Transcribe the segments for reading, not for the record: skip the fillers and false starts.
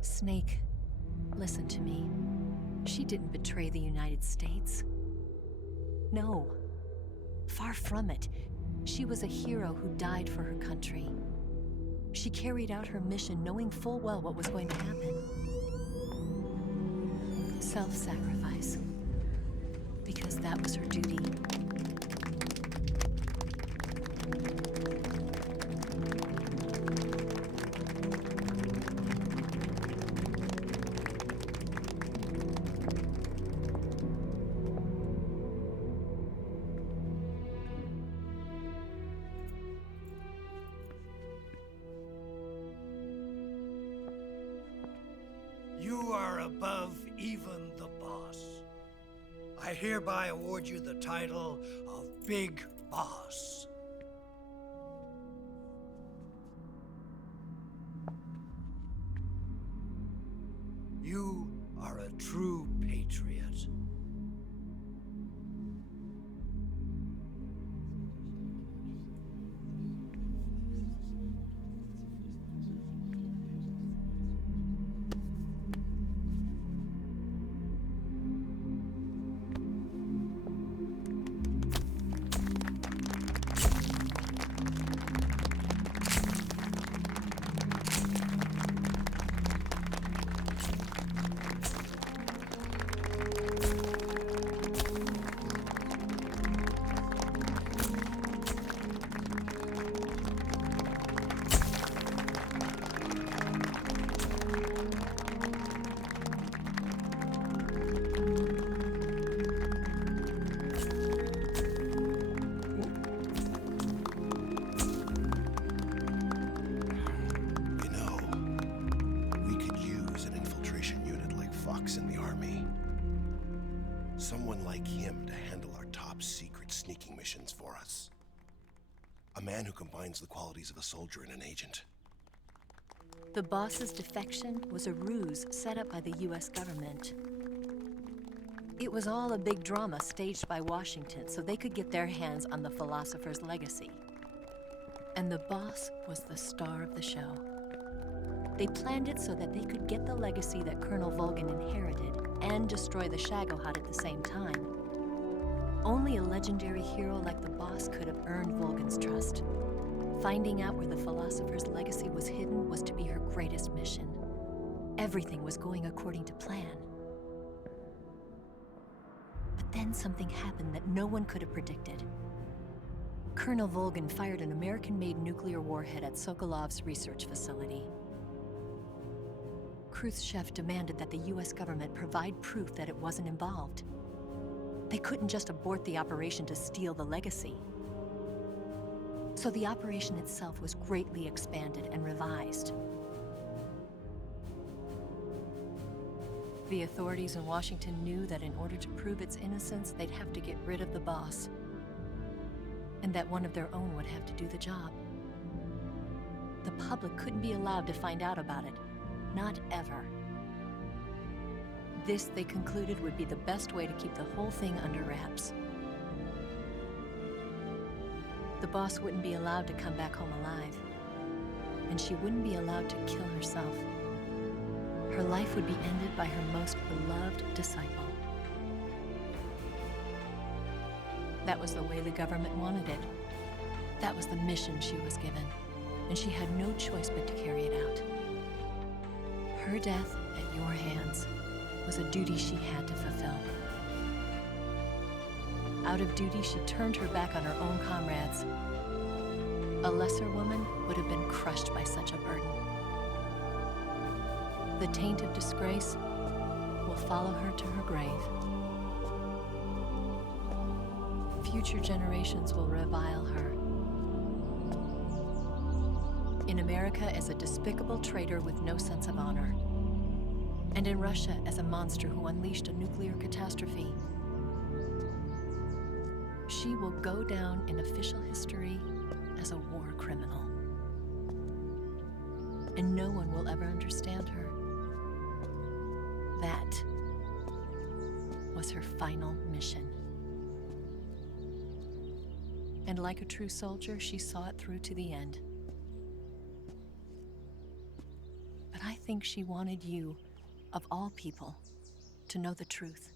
Snake, listen to me. She didn't betray the United States. No. Far from it. She was a hero who died for her country. She carried out her mission knowing full well what was going to happen. Self-sacrifice. Because that was her duty. You are above even the boss. I hereby award you the title of Big Boss. You are a true patriot. In the army. Someone like him to handle our top secret sneaking missions for us. A man who combines the qualities of a soldier and an agent. The boss's defection was a ruse set up by the US government. It was all a big drama staged by Washington so they could get their hands on the philosopher's legacy. And the boss was the star of the show. They planned it so that they could get the legacy that Colonel Volgin inherited and destroy the Shagohod at the same time. Only a legendary hero like the boss could have earned Volgin's trust. Finding out where the philosopher's legacy was hidden was to be her greatest mission. Everything was going according to plan. But then something happened that no one could have predicted. Colonel Volgin fired an American-made nuclear warhead at Sokolov's research facility. Khrushchev demanded that the US government provide proof that it wasn't involved. They couldn't just abort the operation to steal the legacy. So the operation itself was greatly expanded and revised. The authorities in Washington knew that in order to prove its innocence, they'd have to get rid of the boss, and that one of their own would have to do the job. The public couldn't be allowed to find out about it. Not ever. This, they concluded, would be the best way to keep the whole thing under wraps. The boss wouldn't be allowed to come back home alive, and she wouldn't be allowed to kill herself. Her life would be ended by her most beloved disciple. That was the way the government wanted it. That was the mission she was given, and she had no choice but to carry it out. Her death at your hands was a duty she had to fulfill. Out of duty, she turned her back on her own comrades. A lesser woman would have been crushed by such a burden. The taint of disgrace will follow her to her grave. Future generations will revile her. In America as a despicable traitor with no sense of honor. And in Russia as a monster who unleashed a nuclear catastrophe. She will go down in official history as a war criminal. And no one will ever understand her. That was her final mission. And like a true soldier, she saw it through to the end. But I think she wanted you, of all people, to know the truth.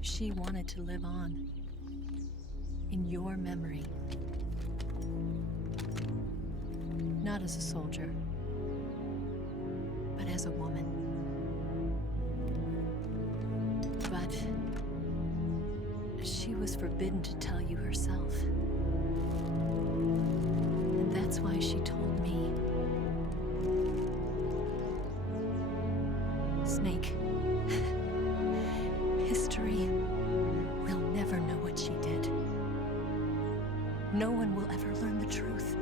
She wanted to live on in your memory. Not as a soldier, but as a woman. But she was forbidden to tell you herself. And that's why she told me. Snake, history will never know what she did. No one will ever learn the truth.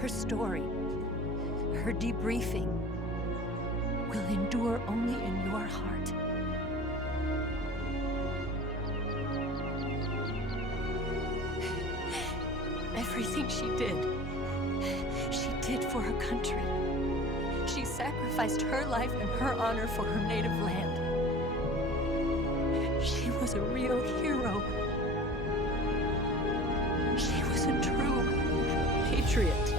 Her story, her debriefing, will endure only in your heart. Everything she did for her country. She sacrificed her life and her honor for her native land. She was a real hero. She was a true patriot.